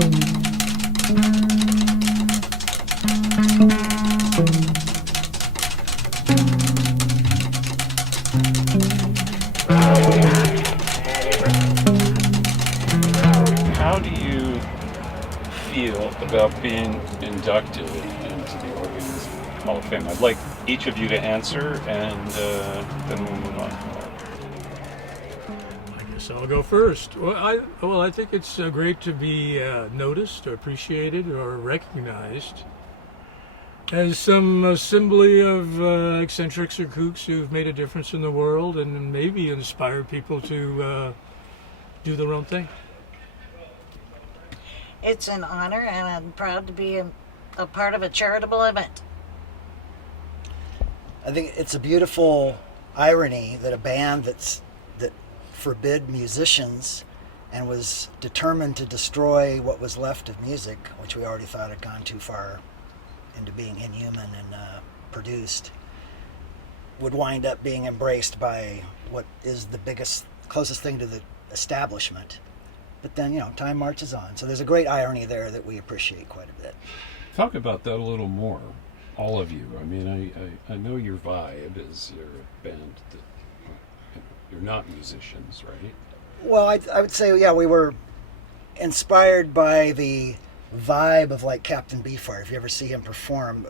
How do you feel about being inducted into the Organism Hall of Fame? I'd like each of you to answer, and then we'll move on. I guess I'll go first. Well, I think it's great to be noticed or appreciated or recognized as some assembly of eccentrics or kooks who've made a difference in the world and maybe inspire people to do their own thing. It's an honor, and I'm proud to be a part of a charitable event. I think it's a beautiful irony that a band that forbid musicians and was determined to destroy what was left of music, which we already thought had gone too far into being inhuman and produced, would wind up being embraced by what is the closest thing to the establishment. But then, time marches on. So there's a great irony there that we appreciate quite a bit. Talk about that a little more, all of you. I mean, I know your vibe is you're a band that you're not musicians, right? Well, I would say, we were inspired by the vibe of like Captain Beefheart. If you ever see him perform,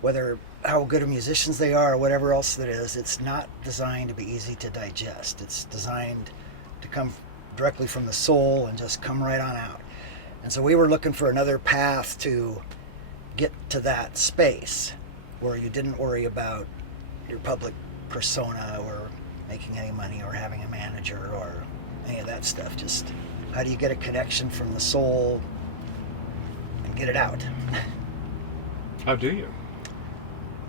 whether how good of musicians they are or whatever else that is, it's not designed to be easy to digest. It's designed to come directly from the soul and just come right on out. And so we were looking for another path to get to that space where you didn't worry about your public persona or making any money or having a manager or any of that stuff. Just how do you get a connection from the soul and get it out? How do you?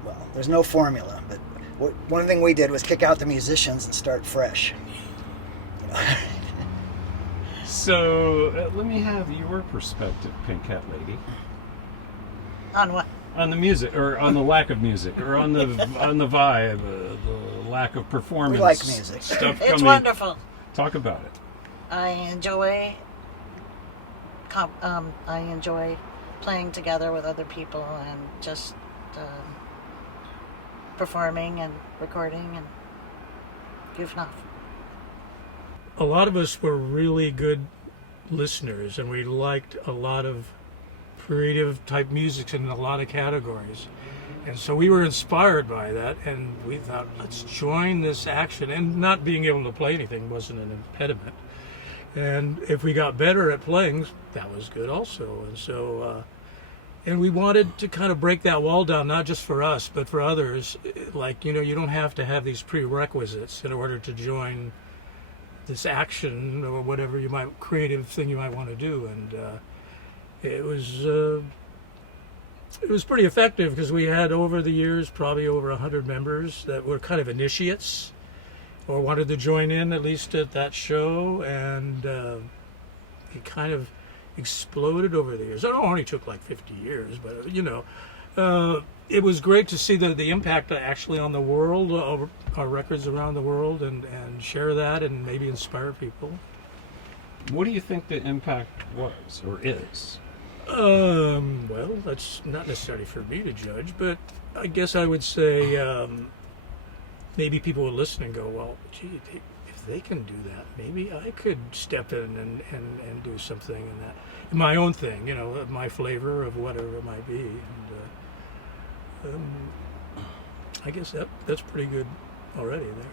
Well, there's no formula, but one thing we did was kick out the musicians and start fresh. So let me have your perspective, Pink Cat Lady. On what? On the music, or on the lack of music, or on the vibe, the lack of performance. We like music. Stuff It's coming. wonderful. Talk about it. I enjoy playing together with other people and just performing and recording and goofing off. A lot of us were really good listeners, and we liked a lot of creative type music in a lot of categories. And so we were inspired by that, and we thought, let's join this action. And not being able to play anything wasn't an impediment. And if we got better at playing, that was good also. And so, and we wanted to kind of break that wall down, not just for us, but for others. Like, you don't have to have these prerequisites in order to join this action or whatever creative thing you might want to do. And it was pretty effective because we had over the years probably over 100 members that were kind of initiates or wanted to join in at least at that show, and it kind of exploded over the years. It only took like 50 years, but it was great to see the impact actually on the world, our records around the world, and share that and maybe inspire people. What do you think the impact was or is? Well, that's not necessarily for me to judge, but I guess I would say maybe people would listen and go, well, gee, if they can do that, maybe I could step in and do something in that, my own thing, my flavor of whatever it might be. And I guess that's pretty good already there.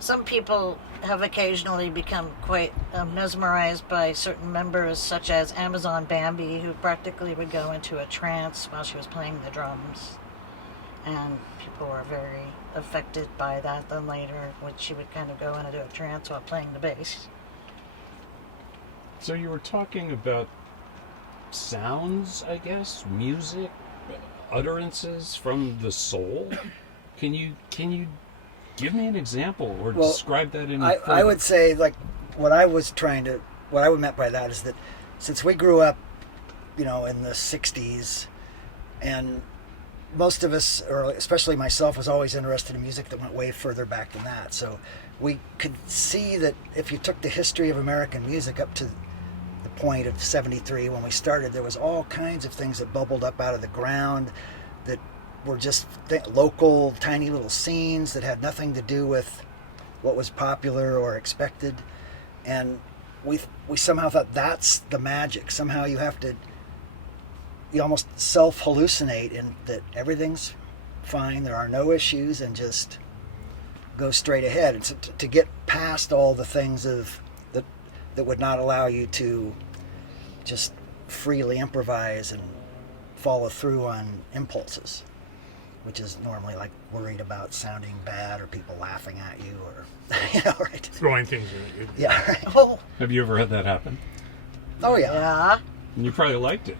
Some people have occasionally become quite mesmerized by certain members, such as Amazon Bambi, who practically would go into a trance while she was playing the drums. And people were very affected by that. Then later, when she would kind of go into a trance while playing the bass. So you were talking about sounds, I guess, music, utterances from the soul. Can you give me an example or describe that in I would say, like, what I meant by that is that since we grew up, in the 60s, and most of us, or especially myself, was always interested in music that went way further back than that. So we could see that if you took the history of American music up to the point of 73 when we started, there was all kinds of things that bubbled up out of the ground that were just local, tiny little scenes that had nothing to do with what was popular or expected. And we somehow thought that's the magic. Somehow you almost self-hallucinate in that everything's fine, there are no issues, and just go straight ahead. And so to get past all the things that would not allow you to just freely improvise and follow through on impulses, which is normally like worried about sounding bad or people laughing at you or, right? Throwing things at you. Yeah, right. Oh, Have you ever had that happen? Oh, yeah. yeah. And you probably liked it.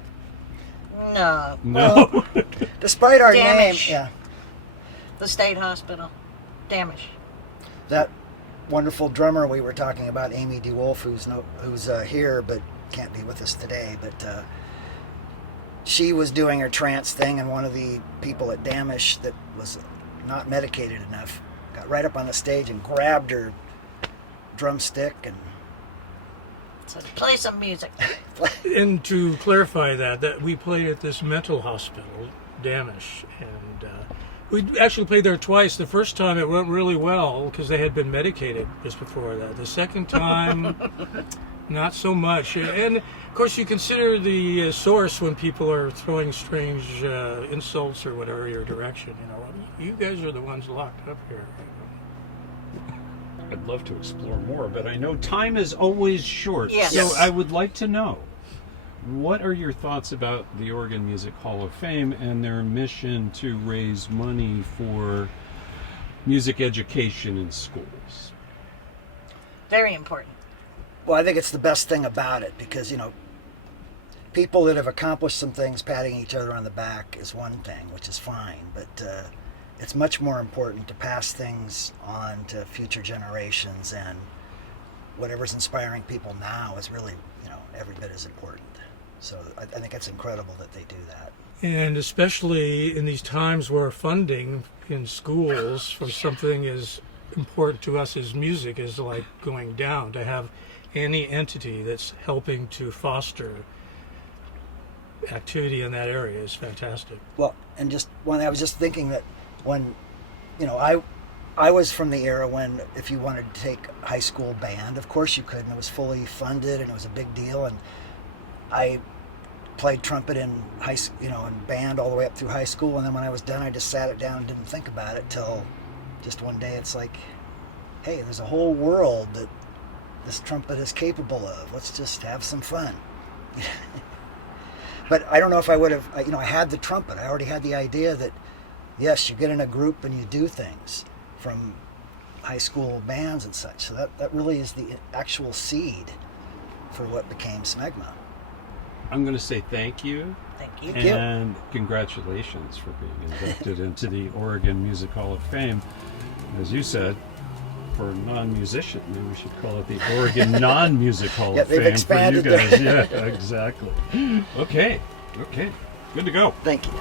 No. No. Despite our Damage. name, yeah, The state hospital. Damage. that wonderful drummer we were talking about, Amy DeWolf, who's here but can't be with us today, but she was doing her trance thing, and one of the people at Damish that was not medicated enough got right up on the stage and grabbed her drumstick and So play some music. And to clarify that we played at this mental hospital, Damish, and we actually played there twice. The first time it went really well because they had been medicated just before that. The second time, not so much. And of course, you consider the source when people are throwing strange insults or whatever your direction. You guys are the ones locked up here. I'd love to explore more, but I know time is always short. Yes. So I would like to know, what are your thoughts about the Oregon Music Hall of Fame and their mission to raise money for music education in schools? Very important. well, I think it's the best thing about it because, people that have accomplished some things, patting each other on the back is one thing, which is fine, but it's much more important to pass things on to future generations, and whatever's inspiring people now is really, every bit as important. So I think it's incredible that they do that. And especially in these times where funding in schools for something as important to us as music is like going down, to have any entity that's helping to foster activity in that area is fantastic. Well, and just when I was just thinking that when, I was from the era when if you wanted to take high school band, of course you could, and it was fully funded and it was a big deal. And I played trumpet in in band all the way up through high school. And then when I was done, I just sat it down and didn't think about it till just one day. It's like, hey, there's a whole world that this trumpet is capable of. Let's just have some fun. But I don't know if I would have, I had the trumpet. I already had the idea that, yes, you get in a group and you do things from high school bands and such. So that really is the actual seed for what became Smegma. I'm going to say thank you. Thank you. And congratulations for being inducted into the Oregon Music Hall of Fame. As you said, for a non-musician, maybe we should call it the Oregon Non-Music Hall Yeah, of they've Fame expanded for you guys. Yeah, exactly. Okay. Good to go. Thank you.